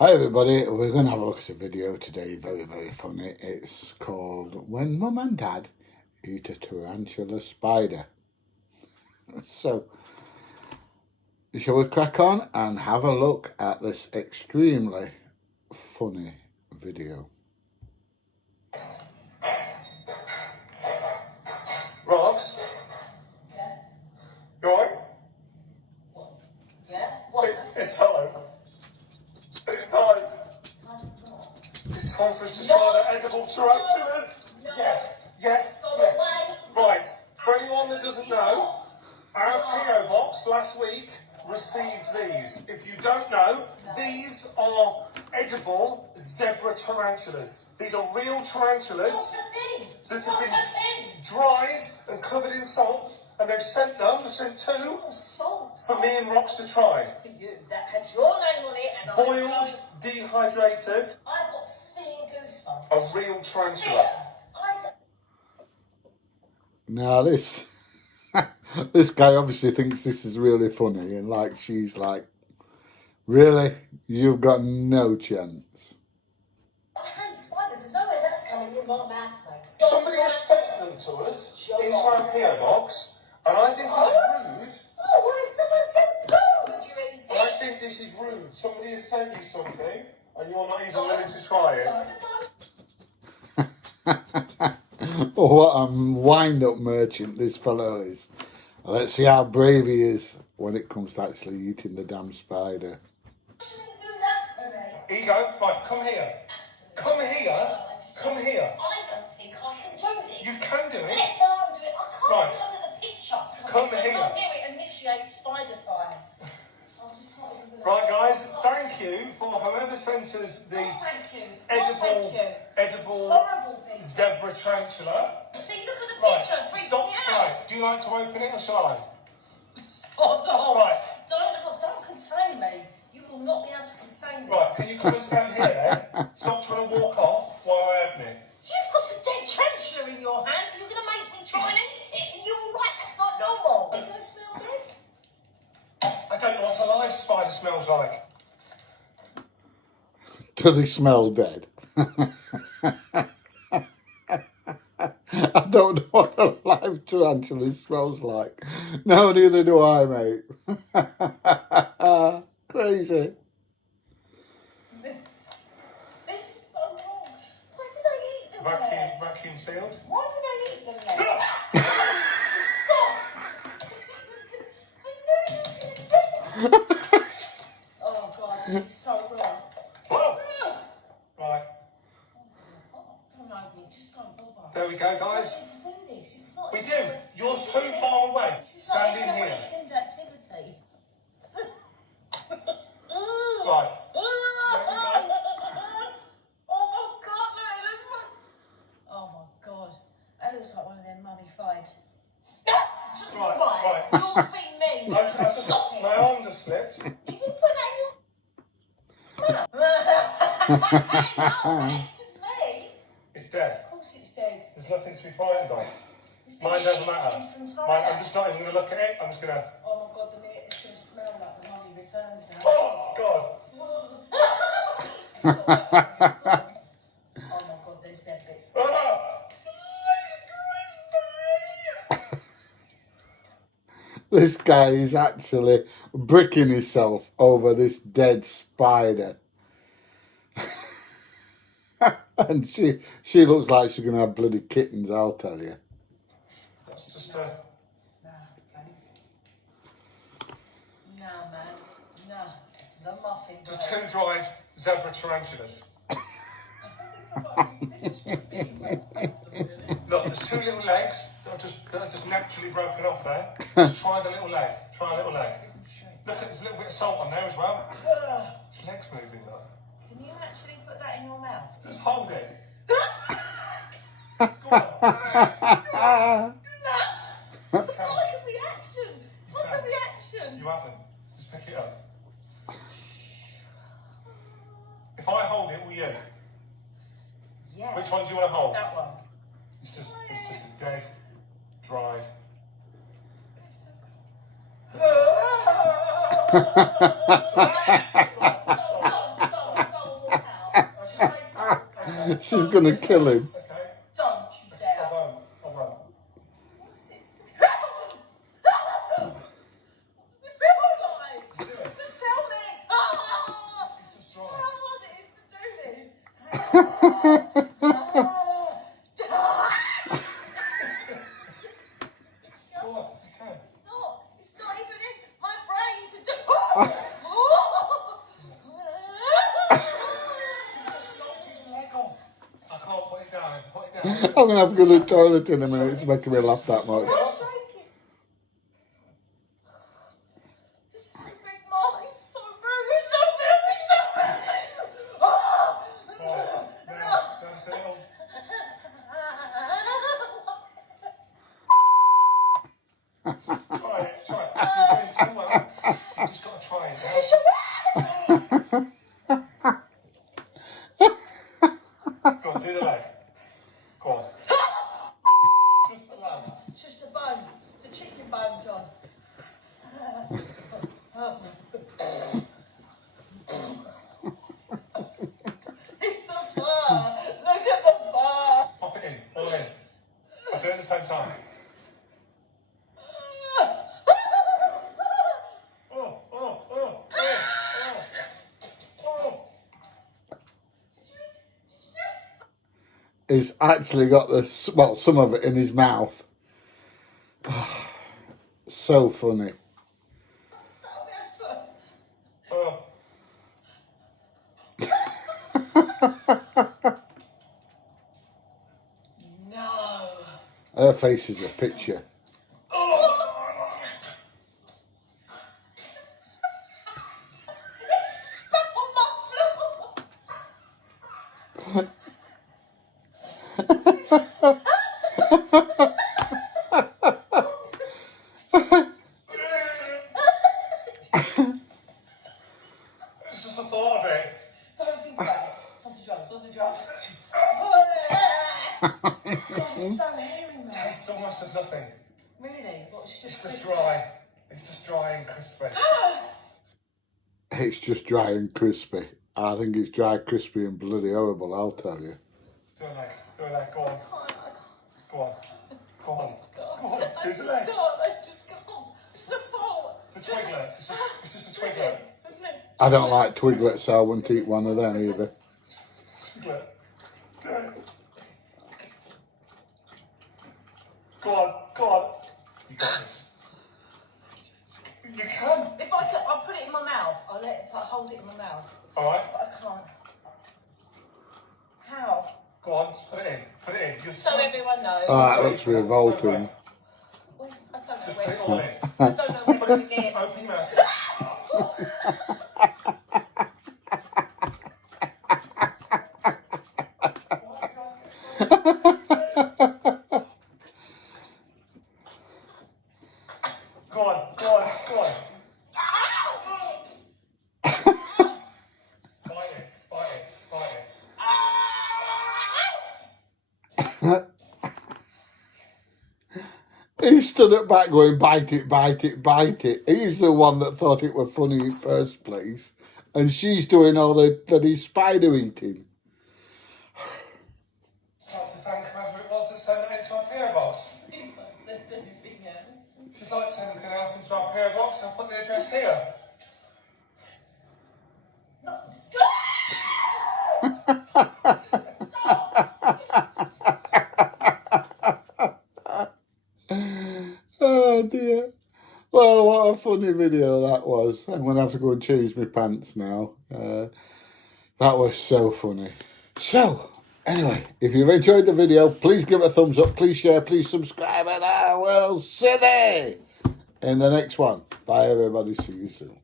Hi everybody, we're going to have a look at a video today, very funny. It's called When Mum and Dad Eat a Tarantula Spider. So, shall we crack on and have a look at this extremely funny video? Robs? Yeah. You alright? What? Yeah? What? It's time. It's time. It's time for us to try the edible tarantulas. No. Yes. Yes. Go Yes. away. Right. For anyone that doesn't know, our PO box last week received these. If you don't know, these are edible zebra tarantulas. These are real tarantulas What's the thing? that have been dried and covered in salt, and they've sent two Oh, salt. for me and Rox to try. For you. That had your name on it and Boiled, dehydrated, I've got fear goosebumps. a real tarantula. Fear. Now this, this guy obviously thinks this is really funny, and like she's like, really? You've got no chance. I hate spiders. There's no way that's coming in my mouth, mate. Somebody has sent them to us into our PO box, and I think it's rude. Oh, what if someone said poo? Would you eat it? I think this is rude. Somebody has sent you something, and you're not even willing to try it. Oh, what a wind-up merchant this fellow is. Let's see how brave he is when it comes to actually eating the damn spider. Do that to me. Here you go. Right, come here. Come here. Come here. I don't think I can do this. You can do it. Yes, no, I'll do it. I can't Right. look at the picture. Come here. Come here, it initiates spider time. I'm just not even gonna... Right, guys, thank you for whoever sent us the Oh, thank you. edible Horrible thing. zebra tarantula. See, look at the Right, picture. It freaks stop. me out. Right, do you like to open it or shall I? Sod off. Right. Don't contain me. You will not be able to contain this. Right, can you come and stand here then? Stop trying to walk off while I open it. You've got a dead tarantula in your hands and you're going to make me try and eat it. And you're all right, that's not normal. Are you going to smell dead? I don't know what a live spider smells like. Do they smell dead? I don't know what a live tarantula smells like. No, neither do I, mate. Crazy. This is so wrong. Why do they eat them there? Vacuum sealed. Why do they eat them there? Sod! I knew he was going to do it. Oh, God, this is so wrong. Whoa. Right, Don't know me, just don't bother. there we go, guys. I don't need to do this. It's not... We do. You're too far away. This is Stand not in even a here. weekend activity. Right. Oh my God, no, it looks like... Oh my God. That looks like one of them mummy fives. Right. You're being mean. Stop it. My arm just slipped. You can put that in your mouth. It's me. It's dead. Of course it's dead. There's nothing to be frightened of. It's been Mine doesn't shipped matter. in from Thailand. Mine, I'm just not even going to look at it. I'm just going to... Oh my God, the minute it's going to smell like the mummy returns now. Oh, God. Oh my God, there's dead bits. Ah! This guy is actually bricking himself over this dead spider. And she looks like she's going to have bloody kittens, I'll tell you. That's just a... Nah, thanks. Nah, man. Nah. The muffin bread. Just two dried zebra tarantulas. Look, there's two little legs that are just naturally broken off there. Just try the little leg. Try a little leg. Look, there's a little bit of salt on there as well. His leg's moving, look. Can you actually put that in your mouth? Just hold it. Go on. It's like a reaction. It's like a reaction. You haven't. Just pick it up. If I hold it, will you? Yeah. Which one do you want to hold? That one. It's just a dead, dried. She's gonna kill him. Okay? Don't you I dare. won't. I won't. What's it? What does it feel like? Just tell me. It's just dry. How hard it is to do this. Go on, you can. It's not even in my brain to do. Just knocked his leg off. I can't put it down. Put it down. I'm gonna have to go to the toilet in a minute. It's making me laugh that much. I'm shaking. It's so big, Mark. It's so big. It's so big. It's so big. It's so... Right, now, that's it. Try it. You're doing so well. You just got to try it now. Go on, do the leg. Go on. Just the leg. It's just a bone. It's a chicken bone, John. It's the fur. Look at the fur. Pop it in. All in. I'll do it at the same time. He's actually got some of it in his mouth. So funny. Oh. No. Her face is a picture. Stuck on my floor. It's just the thought of it. Don't think about it. Sausage rolls, sausage rolls. God, it's so hairy, man. Tastes almost of nothing. Really? What, it's It's just just crispy? dry. It's just dry and crispy. It's just dry and crispy. I think it's dry, crispy and bloody horrible, I'll tell you. Do a leg. Do a leg. Go on. I can't. Go on. Go on. Go on. I Do just the leg. can't. I just can't. It's the fault. It's a twiglet. It's just a twiglet. I don't like twiglets, so I wouldn't eat one of them either. Twiglet. Do it. Go on. Go on. You got this. You can. If I could, I'll put it in my mouth. I'll hold it in my mouth. Alright. But I can't. How? Go on. Just put it in. Put it in. You're So everyone knows. Oh, that looks revolting. Well, I don't know Just where put it all in. I don't know where to begin. Open your mouth. Go on. Go on. Go on. Bite it. Bite it. Bite it. He stood at back going, bite it, bite it, bite it. He's the one that thought it was funny in first place. And she's doing all the bloody spider eating. Just like to thank whoever it was that sent that into our PO box. Please don't send anything else. If you'd like to send anything else into our PO box, I'll put the address here. No. Oh dear. Well, what a funny video that was. I'm going to have to go and change my pants now. That was so funny. So, anyway, if you've enjoyed the video, please give it a thumbs up, please share, please subscribe, and I will see you in the next one. Bye everybody, see you soon.